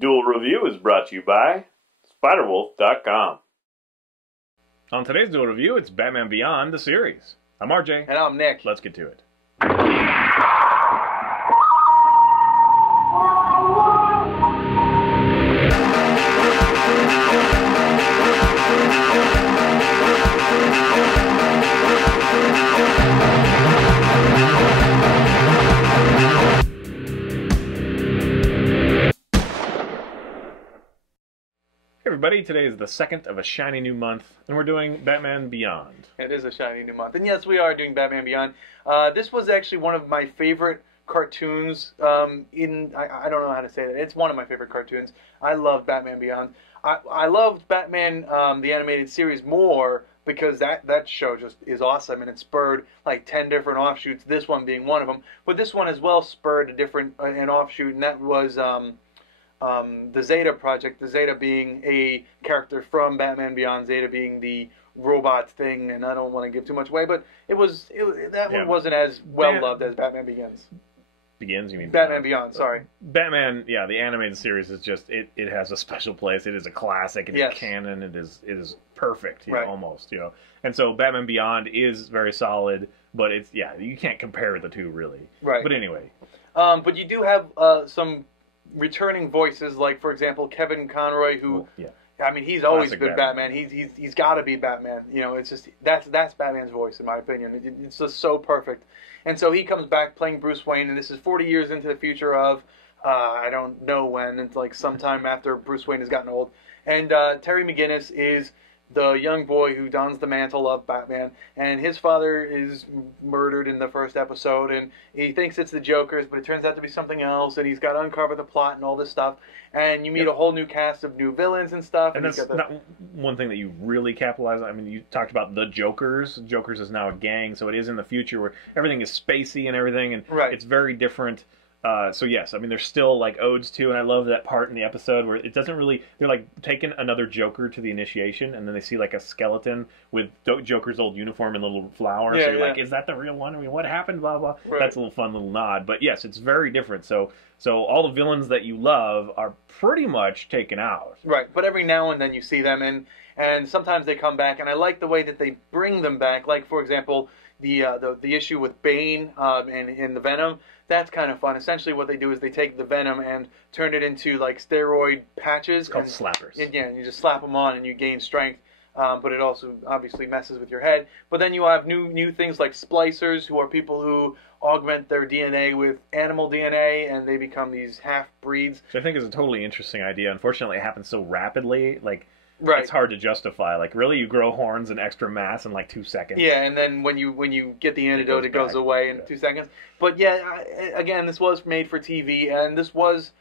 Duel Review is brought to you by SpiderWolf.com. On today's Duel Review, it's Batman Beyond, the series. I'm RJ. And I'm Nick. Let's get to it. Everybody, today is the second of a shiny new month, and we're doing Batman Beyond. It is a shiny new month. And yes, we are doing Batman Beyond. This was actually one of my favorite cartoons I don't know how to say that. It's one of my favorite cartoons. I love Batman Beyond. I loved Batman, the animated series, more because that show just is awesome, and it spurred like 10 different offshoots, this one being one of them. But this one as well spurred an offshoot, and that was... the Zeta Project, the Zeta being a character from Batman Beyond, Zeta being the robot thing, and I don't want to give too much away, but one wasn't as well loved as Batman Begins. Begins, you mean? Batman Beyond, sorry. Batman, yeah, the animated series is just, it has a special place. It is a classic, it is canon, it is perfect, you know, almost, you know. And so Batman Beyond is very solid, but it's, yeah, you can't compare the two, really. Right. But anyway. But you do have some returning voices, like for example Kevin Conroy, who I mean, he's always been Batman. He's got to be Batman. You know, it's just that's Batman's voice in my opinion. It's just so perfect. And so he comes back playing Bruce Wayne, and this is 40 years into the future of I don't know when. It's like sometime after Bruce Wayne has gotten old. And Terry McGinnis is the young boy who dons the mantle of Batman, and his father is murdered in the first episode, and he thinks it's the Joker's, but it turns out to be something else, and he's got to uncover the plot and all this stuff, and you meet a whole new cast of new villains and stuff. And that's not one thing that you really capitalize on. I mean, you talked about the Jokers. Jokers is now a gang, so it is in the future where everything is spacey and everything, and it's very different. So yes, I mean, there's still like odes to, and I love that part in the episode where it doesn't really, they're like taking another Joker to the initiation, and then they see like a skeleton with Joker's old uniform and little flower. So you're like, is that the real one? I mean, what happened? Blah, blah. That's a little fun little nod. But yes, it's very different. So all the villains that you love are pretty much taken out. Right, but every now and then you see them, and sometimes they come back, and I like the way that they bring them back. Like, for example, the issue with Bane and the Venom. That's kind of fun. Essentially what they do is they take the Venom and turn it into like steroid patches. It's called slappers. And you just slap them on and you gain strength. But it also obviously messes with your head. But then you have new things like splicers, who are people who augment their DNA with animal DNA, and they become these half-breeds. Which I think is a totally interesting idea. Unfortunately, it happens so rapidly. Like, it's hard to justify. Like, really, you grow horns and extra mass in like 2 seconds. Yeah, and then when you get the antidote, it goes away in 2 seconds. But yeah, again, this was made for TV, and this was,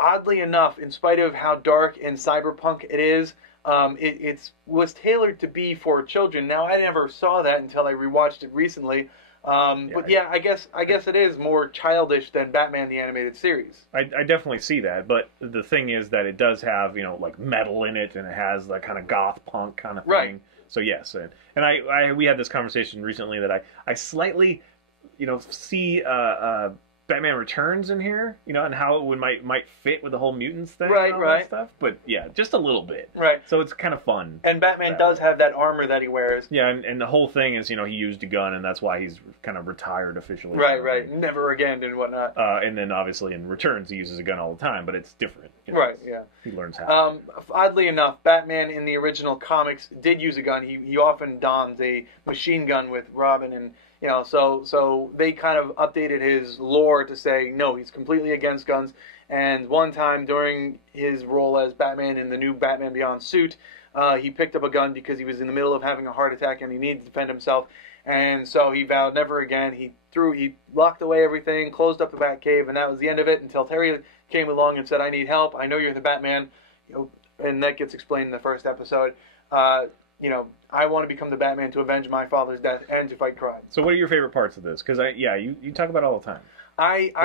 oddly enough, in spite of how dark and cyberpunk it is, it was tailored to be for children. Now, I never saw that until I rewatched it recently. But yeah, I guess it is more childish than Batman the Animated Series. I definitely see that, but the thing is that it does have, you know, like metal in it, and it has that kind of goth punk kind of thing. Right. So yes, and we had this conversation recently that I slightly, you know, see Batman Returns in here, you know, and how it might fit with the whole mutants thing, and all that stuff. But yeah, just a little bit. Right. So it's kind of fun. And Batman does have that armor that he wears. Yeah, and the whole thing is, you know, he used a gun, and that's why he's kind of retired officially. Right. Never again and whatnot. And then obviously in Returns he uses a gun all the time, but it's different. You know, yeah. He learns how. Oddly enough, Batman in the original comics did use a gun. He often dons a machine gun with Robin, and you know, so they kind of updated his lore to say, no, he's completely against guns. And one time during his role as Batman in the new Batman Beyond suit, he picked up a gun because he was in the middle of having a heart attack and he needed to defend himself. And so he vowed never again. He locked away everything, closed up the Batcave, and that was the end of it until Terry came along and said, I need help. I know you're the Batman. You know, and that gets explained in the first episode. You know, I want to become the Batman to avenge my father's death and to fight crime. So what are your favorite parts of this? Because you talk about it all the time.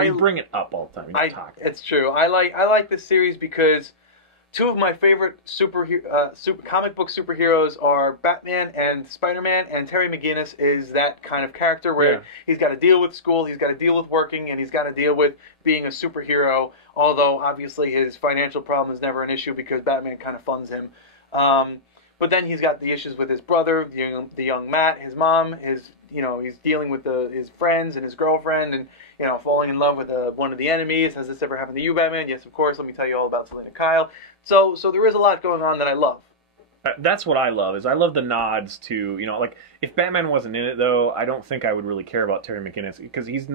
You bring it up all the time. It's true. I like this series because Two of my favorite comic book superheroes are Batman and Spider-Man, and Terry McGinnis is that kind of character where he's got to deal with school, he's got to deal with working, and he's got to deal with being a superhero, although obviously his financial problem is never an issue because Batman kind of funds him. But then he's got the issues with his brother, the young Matt, his mom, he's dealing with his friends and his girlfriend, and falling in love with one of the enemies. Has this ever happened to you, Batman? Yes, of course. Let me tell you all about Selena Kyle. So there is a lot going on that I love. That's what I love. I love the nods to, like, if Batman wasn't in it, though, I don't think I would really care about Terry McGinnis, because he's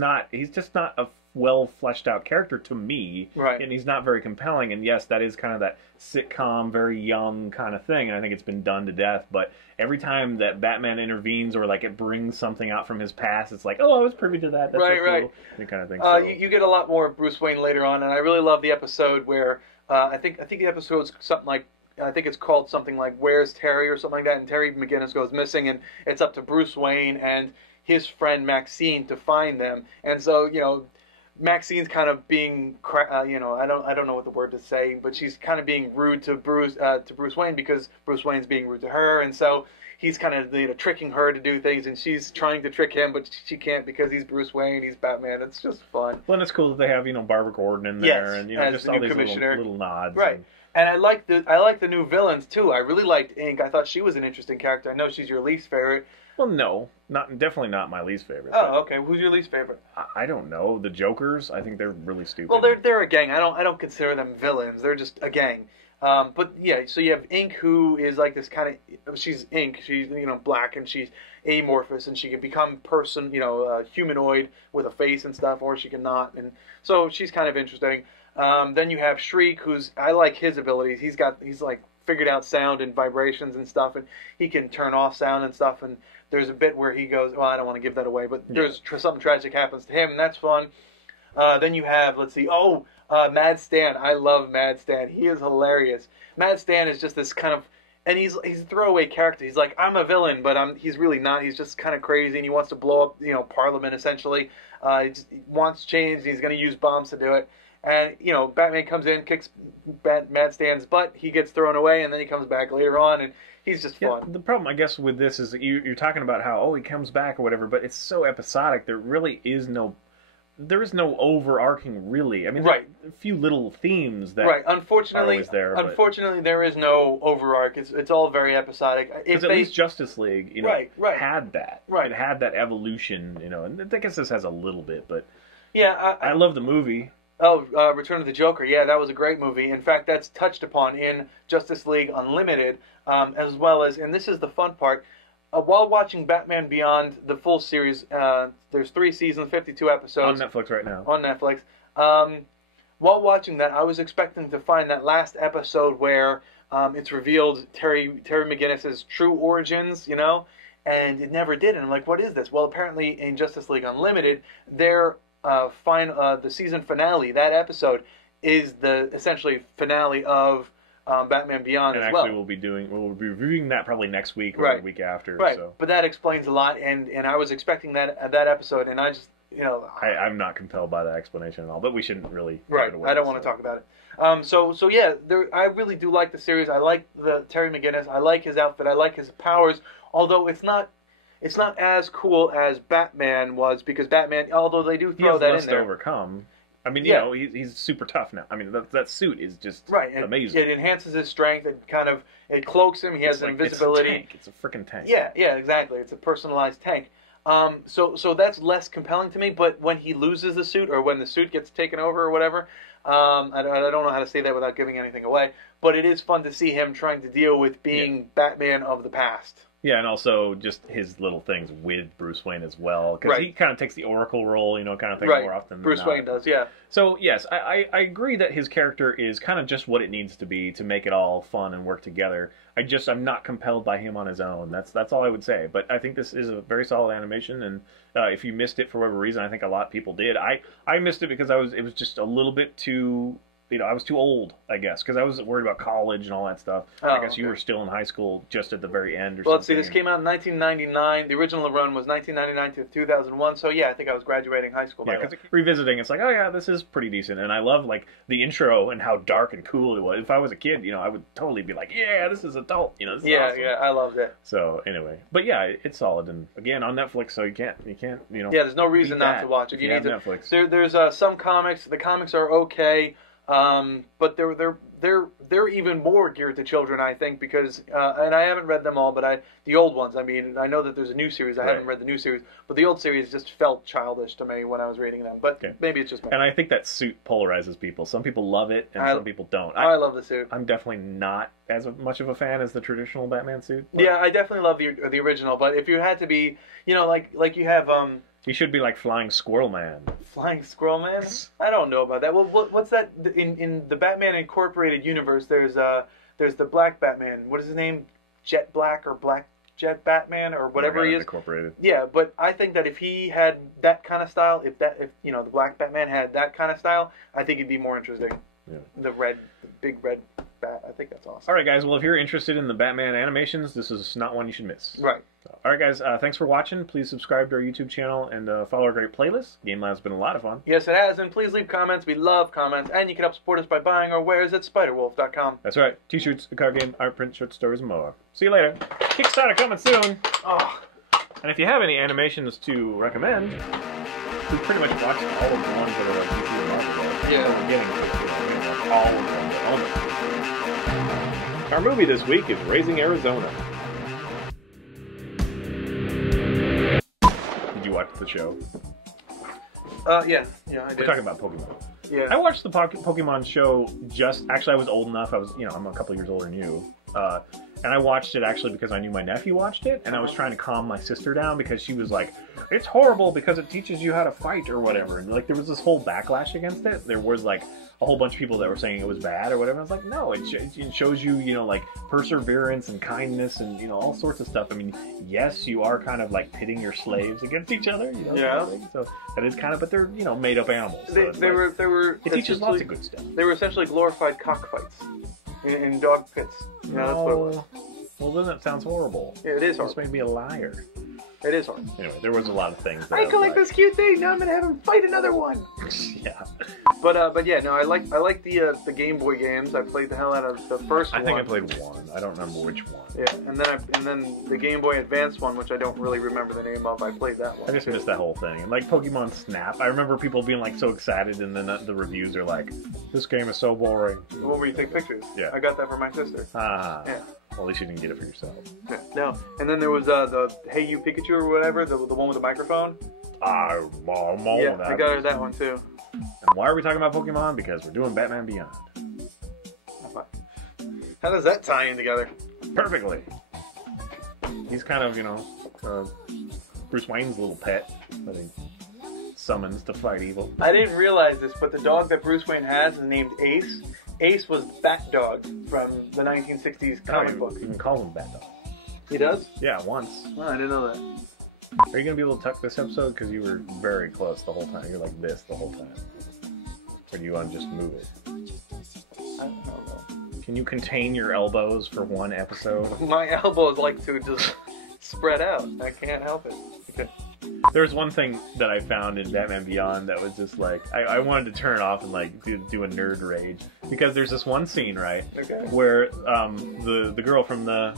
just not a well fleshed out character to me, right? And he's not very compelling. And yes, that is kind of that sitcom, very young kind of thing, and I think it's been done to death. But every time that Batman intervenes, or like it brings something out from his past, it's like, oh, I was privy to that. That's right, so cool. right. That kind of thing. You get a lot more of Bruce Wayne later on, and I really love the episode where I think the episode's something like, I think it's called something like "Where's Terry" or something like that, and Terry McGinnis goes missing, and it's up to Bruce Wayne and his friend Maxine to find them. And so Maxine's kind of being, I don't know what the word to say, but she's kind of being rude to Bruce Wayne because Bruce Wayne's being rude to her, and so he's kind of tricking her to do things, and she's trying to trick him, but she can't because he's Bruce Wayne, he's Batman. It's just fun. Well, and it's cool that they have Barbara Gordon in there, and just all these little nods, right? And I like the new villains too. I really liked Ink. I thought she was an interesting character. I know she's your least favorite. Well, no, definitely not my least favorite. Oh, okay. Who's your least favorite? I don't know. The Jokers. I think they're really stupid. Well, they're a gang. I don't consider them villains. They're just a gang. But yeah, so you have Ink, who is like this kind of. She's Ink. She's black, and she's amorphous, and she can become humanoid with a face and stuff, or she can not. And so she's kind of interesting. Then you have Shriek, I like his abilities. He's like figured out sound and vibrations and stuff, and he can turn off sound and stuff. And there's a bit where he goes, well, I don't want to give that away, but there's something tragic happens to him, and that's fun. Then you have, Mad Stan. I love Mad Stan. He is hilarious. Mad Stan is just this kind of, and he's a throwaway character. He's like, I'm a villain, but he's really not. He's just kind of crazy, and he wants to blow up, Parliament essentially. He wants change, and he's going to use bombs to do it. And, Batman comes in, kicks Mad Stan's butt, he gets thrown away, and then he comes back later on, and he's just fun. The problem, I guess, with this is that you're talking about how, he comes back or whatever, but it's so episodic, there really is no overarching, really. I mean, right. There are a few little themes that unfortunately, are always there. Unfortunately, there is no overarch. It's all very episodic. Because at least Justice League, had that. Right. It had that evolution, and I guess this has a little bit, but... Yeah, I love the movie. Oh, Return of the Joker. Yeah, that was a great movie. In fact, that's touched upon in Justice League Unlimited, as well as, and this is the fun part, while watching Batman Beyond, the full series, there's 3 seasons, 52 episodes. On Netflix right now. On Netflix. While watching that, I was expecting to find that last episode where it's revealed Terry McGinnis' true origins, and it never did. And I'm like, what is this? Well, apparently in Justice League Unlimited, the season finale, that episode, is the essentially finale of Batman Beyond as well. And actually we'll be reviewing that probably next week or the week after. Right, so. But that explains a lot, and I was expecting that episode, and I just, I'm not compelled by that explanation at all, but we shouldn't really... Right, I don't want to talk about it. So yeah, I really do like the series. I like the Terry McGinnis. I like his outfit. I like his powers, although it's not as cool as Batman was, because Batman, although they do throw that in there, to overcome. I mean, he's super tough now. I mean, that suit is just amazing. It enhances his strength. It cloaks him. He has invisibility. It's a freaking tank. Yeah, exactly. It's a personalized tank. So that's less compelling to me. But when he loses the suit, or when the suit gets taken over, or whatever, I don't know how to say that without giving anything away. But it is fun to see him trying to deal with being Batman of the past. Yeah, and also just his little things with Bruce Wayne as well, because he kind of takes the Oracle role, kind of thing more often than Bruce Wayne does, yeah. So, yes, I agree that his character is kind of just what it needs to be to make it all fun and work together. I'm not compelled by him on his own. That's all I would say. But I think this is a very solid animation, and if you missed it for whatever reason, I think a lot of people did. I missed it because it was just a little bit too... I was too old, I guess, because I was worried about college and all that stuff. I guess you were still in high school just at the very end or something. Let's see, this came out in 1999. The original run was 1999 to 2001. So yeah, I think I was graduating high school. Yeah, because revisiting, it's like, oh yeah, this is pretty decent, and I love like the intro and how dark and cool it was. If I was a kid, I would totally be like, yeah, this is adult. This is awesome. Yeah, I loved it. So anyway, but yeah, it's solid, and again on Netflix, so you can't. Yeah, there's no reason not to watch it. You need to Netflix. There's some comics. The comics are okay, but they're even more geared to children, I think, because and I haven't read them all, but the old ones. I mean, I know that there's a new series. I haven't read the new series, but the old series just felt childish to me when I was reading them. But maybe it's just me. And I think that suit polarizes people. Some people love it, and some people don't. I love the suit. I'm definitely not as much of a fan as the traditional Batman suit. Yeah, I definitely love the original. But if you had to be, like you have. He should be like Flying Squirrel Man. Flying Squirrel Man? I don't know about that. Well, what's that in the Batman Incorporated universe? There's the Black Batman. What is his name? Jet Black or Black Jet Batman or whatever he is. Incorporated. Yeah, but I think that if he had that kind of style, if the Black Batman had that kind of style, I think it'd be more interesting. Yeah. The big red bat. I think that's awesome. All right, guys. Well, if you're interested in the Batman animations, this is not one you should miss. Right. All right, guys. Thanks for watching. Please subscribe to our YouTube channel and follow our great playlist. Game Lab's been a lot of fun. Yes, it has. And please leave comments. We love comments. And you can help support us by buying our wares at spiderwolf.com. That's right. T-shirts, a card game, art print, short stories, and more. See you later. Kickstarter coming soon. Oh. And if you have any animations to recommend, we pretty much watched all of the ones that are like DC and Marvel. Yeah. We're getting to all of them. Almost. Our movie this week is Raising Arizona. Did you watch the show? Yeah, I did. We're talking about Pokemon. Yeah. I watched the Pokemon show actually I was old enough, I'm a couple years older than you, and I watched it actually because I knew my nephew watched it, and I was trying to calm my sister down because she was like, it's horrible because it teaches you how to fight or whatever, and like there was this whole backlash against it. There was like a whole bunch of people that were saying it was bad or whatever. I was like, no, it shows you, like perseverance and kindness and, all sorts of stuff. I mean, yes, you are kind of like pitting your slaves against each other, Yeah. So that is kind of, but they're, made up animals. So it teaches lots of good stuff. They were essentially glorified cockfights in dog pits. That's what it was. Well, then that sounds horrible. Yeah, it is horrible. This made me a liar. It is hard. Anyway, there was a lot of things. I collect this cute thing. Now I'm gonna have him fight another one. Yeah. But yeah, no, I like the Game Boy games. I played the hell out of the first one. I think I played one. I don't remember which one. Yeah, and then the Game Boy Advance one, which I don't really remember the name of. I played that one. I just missed that whole thing. And like Pokemon Snap, I remember people being like so excited, and then the reviews are like, "This game is so boring." Well, where you take pictures. Yeah. I got that for my sister. Ah. Yeah. Well, at least you didn't get it for yourself. Yeah. No. And then there was the Hey You Pikachu or whatever, the one with the microphone. Yeah, I got her that one too. And why are we talking about Pokemon? Because we're doing Batman Beyond. How does that tie in together? Perfectly. He's kind of, Bruce Wayne's little pet that he summons to fight evil. I didn't realize this, but the dog that Bruce Wayne has is named Ace. Ace was Bat Dog from the 1960s comic book. You can call him Bat Dog. He does? Yeah, once. Oh, I didn't know that. Are you going to be able to tuck this episode? Because you were very close the whole time. You're like this the whole time. Or do you want to just move it? I don't know. Can you contain your elbows for one episode? My elbows like to just spread out. I can't help it. Okay. There's one thing that I found in Batman Beyond that was just like, I wanted to turn it off and like do a nerd rage. Because there's this one scene, right? Okay. Where the girl from the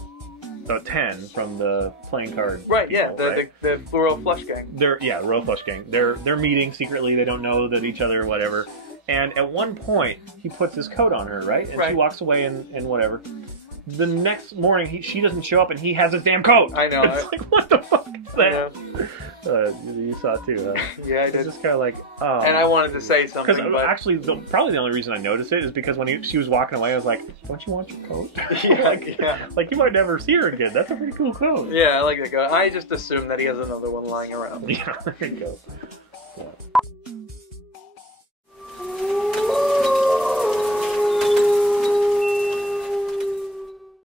10 from the playing card. Right, people, yeah, the Royal Flush Gang. Royal Flush Gang. They're meeting secretly, they don't know that each other or whatever. And at one point, he puts his coat on her, right? And she walks away and whatever. The next morning, she doesn't show up, and he has his damn coat. I know. It's like, what the fuck is that? You saw it too, huh? Yeah, I did. It's just kind of like, oh. And I wanted to say something, because actually, probably the only reason I noticed it is because when she was walking away, I was like, don't you want your coat? Yeah, like you might never see her again. That's a pretty cool coat. Yeah, I like that guy. I just assumed that he has another one lying around. Yeah, there you go. Yeah.